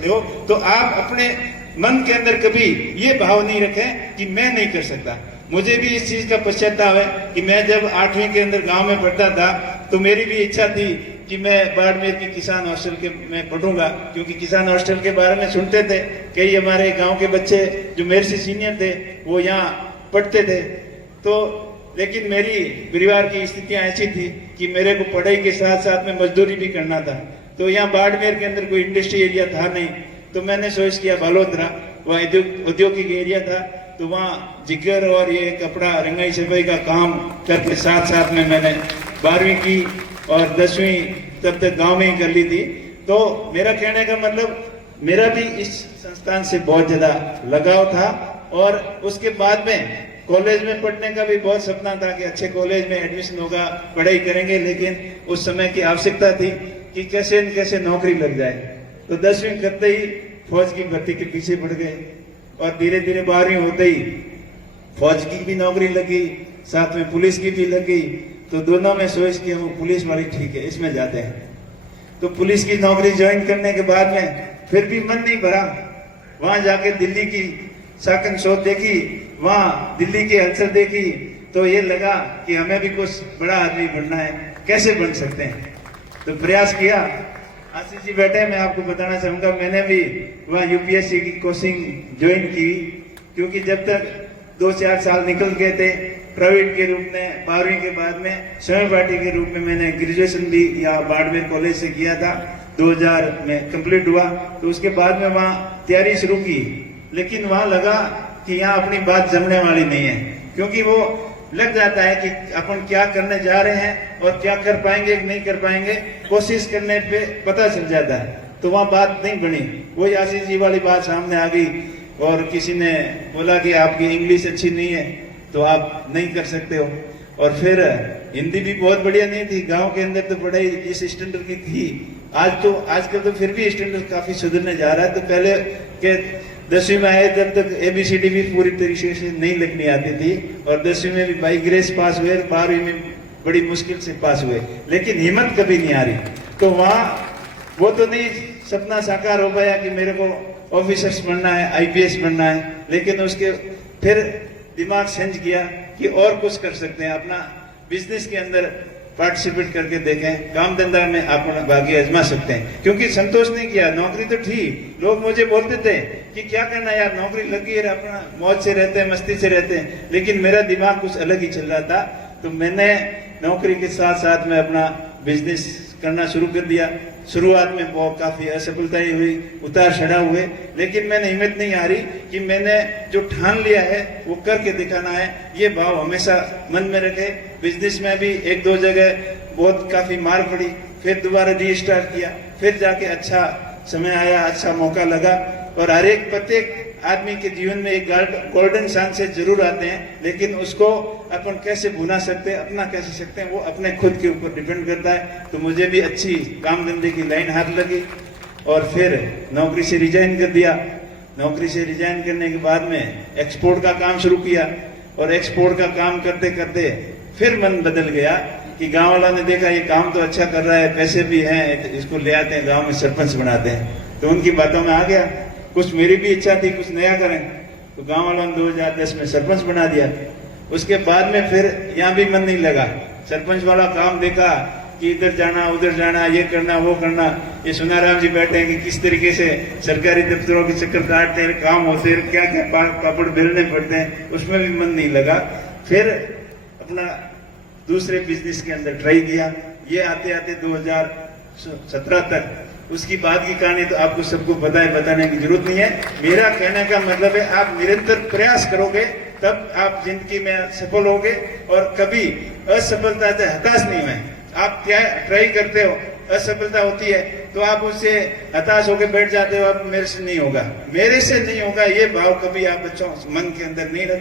सकते हो। तो आप अपने मन के अंदर कभी ये भाव नहीं रखें कि मैं नहीं कर सकता। मुझे भी इस चीज का पश्चाताप है कि मैं जब 8वीं के अंदर गांव में पढ़ता था तो मेरी भी इच्छा थी कि मैं बाड़मेर की किसान हॉस्टल के में पढ़ूंगा, क्योंकि किसान हॉस्टल के बारे में सुनते थे। कई हमारे गांव के बच्चे जो मेरे से सीनियर थे वो यहाँ पढ़ते थे। तो लेकिन मेरी परिवार की स्थितियां ऐसी थी कि मेरे को पढ़ाई के साथ साथ में मजदूरी भी करना था। तो यहाँ बाड़मेर के अंदर कोई इंडस्ट्री एरिया था नहीं, तो मैंने सोच किया बालोद्रा, वहाँ औद्योगिक एरिया था, तो वहाँ जिगर और ये कपड़ा रंगाई छपाई का काम करके साथ साथ में मैंने 12वीं की और 10वीं तब तक गांव में ही कर ली थी। तो मेरा कहने का मतलब मेरा भी इस संस्थान से बहुत ज्यादा लगाव था। और उसके बाद में कॉलेज में पढ़ने का भी बहुत सपना था कि अच्छे कॉलेज में एडमिशन होगा, पढ़ाई करेंगे, लेकिन उस समय की आवश्यकता थी कि कैसे न कैसे नौकरी लग जाए। तो 10वीं करते ही फौज की भर्ती के पीछे पड़ गए और धीरे धीरे 12वीं होते ही फौज की भी नौकरी लगी, साथ में पुलिस की भी लगी। तो दोनों में सोच के वो पुलिस वाली ठीक है, इसमें जाते हैं। तो पुलिस की नौकरी ज्वाइन करने के बाद में फिर भी मन नहीं भरा। वहां जाके दिल्ली की साकन शोध देखी, वहां दिल्ली की हलचल देखी, तो ये लगा कि हमें भी कुछ बड़ा आदमी बनना है, कैसे बन सकते हैं। तो प्रयास किया। आशीष जी बैठे, मैं आपको बताना चाहूंगा मैंने भी वहाँ यूपीएससी की कोचिंग ज्वाइन की, क्योंकि जब तक 2-4 साल निकल गए थे प्राइवेट के रूप में, 12वीं के बाद में स्वयं पार्टी के रूप में मैंने ग्रेजुएशन भी यहाँ बाड़मेर कॉलेज से किया था, 2000 में कंप्लीट हुआ। तो उसके बाद में वहाँ तैयारी शुरू की, लेकिन वहाँ लगा कि यहाँ अपनी बात जमने वाली नहीं है, क्योंकि वो लग जाता है कि अपन क्या करने जा रहे हैं और क्या कर पाएंगे कि नहीं कर पाएंगे, कोशिश करने पे पता चल जाता है। तो वहाँ बात नहीं बनी, वही आशीष जी वाली बात सामने आ गई और किसी ने बोला कि आपकी इंग्लिश अच्छी नहीं है तो आप नहीं कर सकते हो। और फिर हिंदी भी बहुत बढ़िया नहीं थी, गांव के अंदर तो पढ़ाई जिस स्टैंडर्ड की थी, आजकल तो फिर भी स्टैंडर्ड काफी सुधरने जा रहा है। तो पहले के 10वीं में आए तब तक ABCD भी पूरी तरीके से नहीं लिखनी आती थी, और 10वीं में भी बाई ग्रेस पास हुए, 12वीं में बड़ी मुश्किल से पास हुए, लेकिन हिम्मत कभी नहीं आ रही। तो वहाँ वो तो नहीं सपना साकार हो पाया कि मेरे को ऑफिसर्स बनना है, IPS बनना है, लेकिन उसके फिर दिमाग सेंस किया कि और कुछ कर सकते हैं, अपना बिजनेस के अंदर पार्टिसिपेट करके देखें, काम धंधा में अपना भाग्य आजमा सकते हैं। क्योंकि संतोष नहीं किया, नौकरी तो थी, लोग मुझे बोलते थे कि क्या करना यार, नौकरी लगी है, अपना मौज से रहते हैं, मस्ती से रहते हैं, लेकिन मेरा दिमाग कुछ अलग ही चल रहा था। तो मैंने नौकरी के साथ साथ में अपना बिजनेस करना शुरू कर दिया। शुरुआत में बहुत काफी असफलताएं हुई, उतार चढ़ाव हुए, लेकिन मैंने हिम्मत नहीं हारी कि मैंने जो ठान लिया है वो करके दिखाना है, ये भाव हमेशा मन में रखे। बिजनेस में भी 1-2 जगह बहुत काफी मार पड़ी, फिर दोबारा रीस्टार्ट किया, फिर जाके अच्छा समय आया, अच्छा मौका लगा। और हर एक प्रत्येक आदमी के जीवन में एक गोल्डन चांस जरूर आते हैं, लेकिन उसको अपन कैसे भुना सकते हैं, अपना कैसे सकते हैं, वो अपने खुद के ऊपर डिपेंड करता है। तो मुझे भी अच्छी काम धंधे की लाइन हाथ लगी और फिर नौकरी से रिजाइन कर दिया। नौकरी से रिजाइन करने के बाद में एक्सपोर्ट का काम शुरू किया, और एक्सपोर्ट का काम करते करते फिर मन बदल गया कि गाँव वालों ने देखा ये काम तो अच्छा कर रहा है, पैसे भी हैं, इसको ले आते हैं गाँव में सरपंच बनाते हैं। तो उनकी बातों में आ गया, कुछ मेरी भी इच्छा थी कुछ नया करें, तो गांव वालों ने 2010 में सरपंच बना दिया। उसके बाद में फिर यहाँ भी मन नहीं लगा, सरपंच वाला काम देखा कि इधर जाना उधर जाना, ये करना वो करना। ये सुनाराम जी बैठे हैं कि किस तरीके से सरकारी दफ्तरों के चक्कर काटते हैं, काम होते हैं, क्या क्या पापड़ बेलने पड़ते हैं, उसमें भी मन नहीं लगा। फिर अपना दूसरे बिजनेस के अंदर ट्राई किया। ये आते आते 2017 तक, उसकी बाद की कहानी तो आपको सबको बताने की जरूरत नहीं है। मेरा कहने का मतलब है आप निरंतर प्रयास करोगे तब आप जिंदगी में सफल होगे, और कभी असफलता से हताश नहीं हुए। आप क्या ट्राई करते हो, असफलता होती है तो आप उससे हताश होकर बैठ जाते हो, अब मेरे से नहीं होगा, मेरे से नहीं होगा, ये भाव कभी आप बच्चों मन के अंदर नहीं रखना।